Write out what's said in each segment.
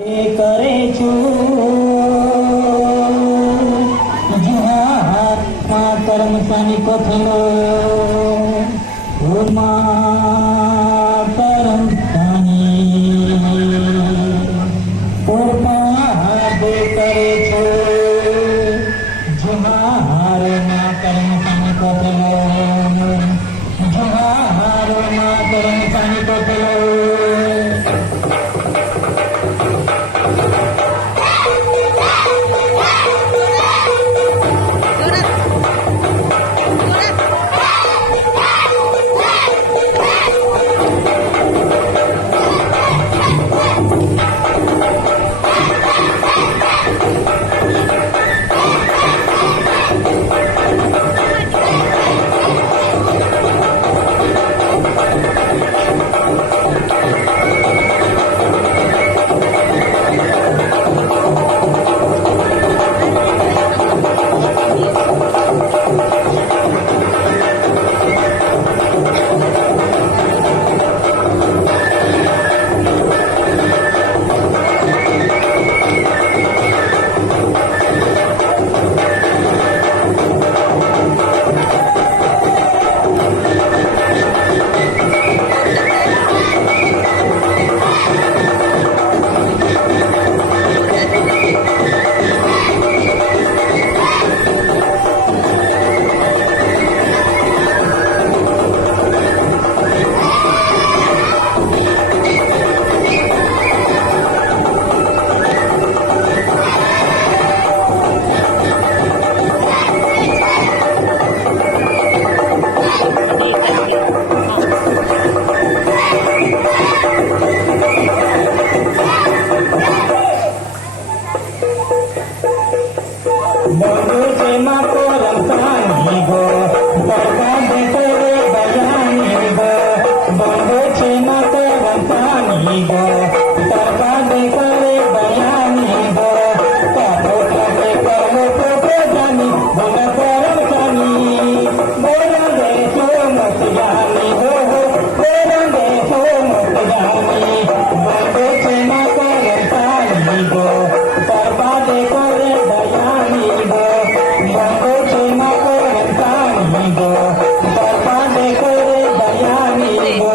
करे छू जुहार मातरम सानी कथलो ओ मातरम सानी ओ महादे करे छू जुहार मातरम सानी कथलो जुहार मातरम सानी कथलो बंधु से माको रमसानी गो बरसात करे बयानी गो बंधु से माको रमसानी गो बरसात करे बयानी गो कहो कहे कहो तो जानी बन करम सानी बोला दे सो मत जानी हो बोला दे सो मत जानी बंधु से माको रमसानी गो बरसात करे बयानी गो बंधु से माको रमसानी गो बरसात करे बयानी गो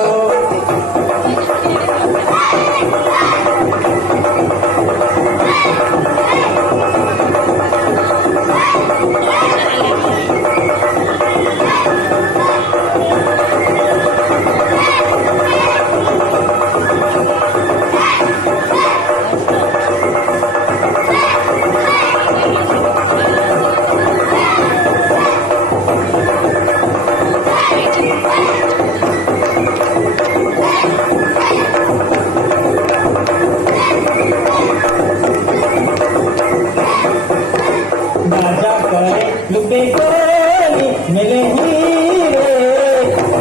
राजा करे लुपे कोली मिले हीरे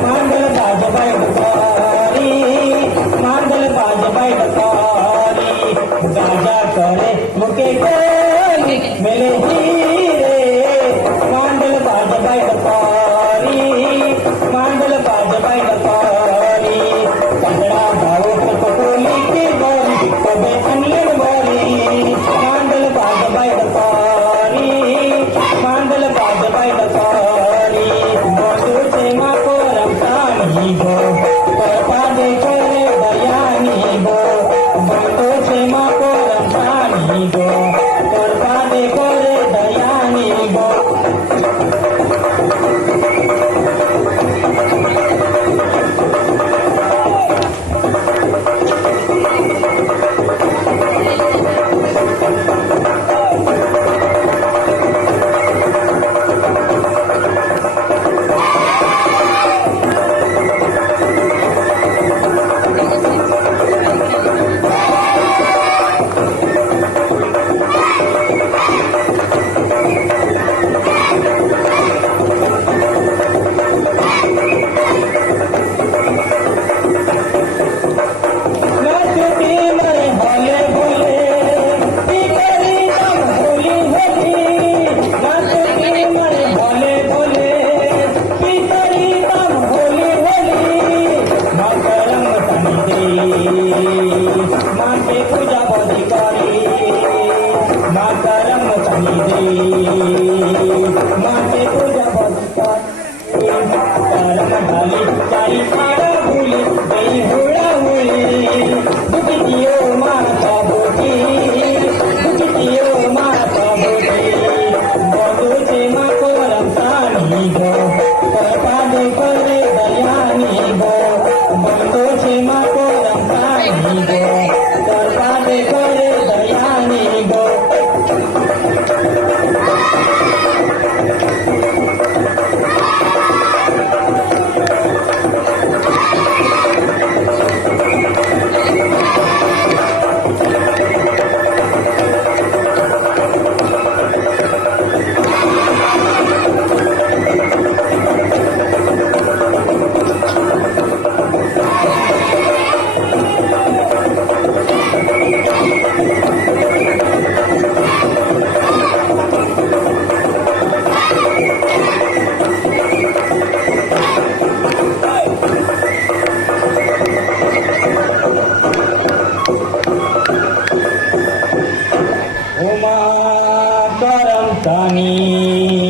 मांगल बाज बाई बकारी मांगल बाज बाई बकारी राजा करे लुपे कोली मिले हीरे मांगल बाज बाई बकारी मांगल बाज बाई बकारी कंगड़ा गाओ पटोली की बारी कबे अनियन बारी मांगल बाज बाई बकारी मांगल बाज बाई बकारी बंधु से माको रमसानी गो बरसात करे बयानी गो बंधु से माको रमसानी गो बरसात करे रे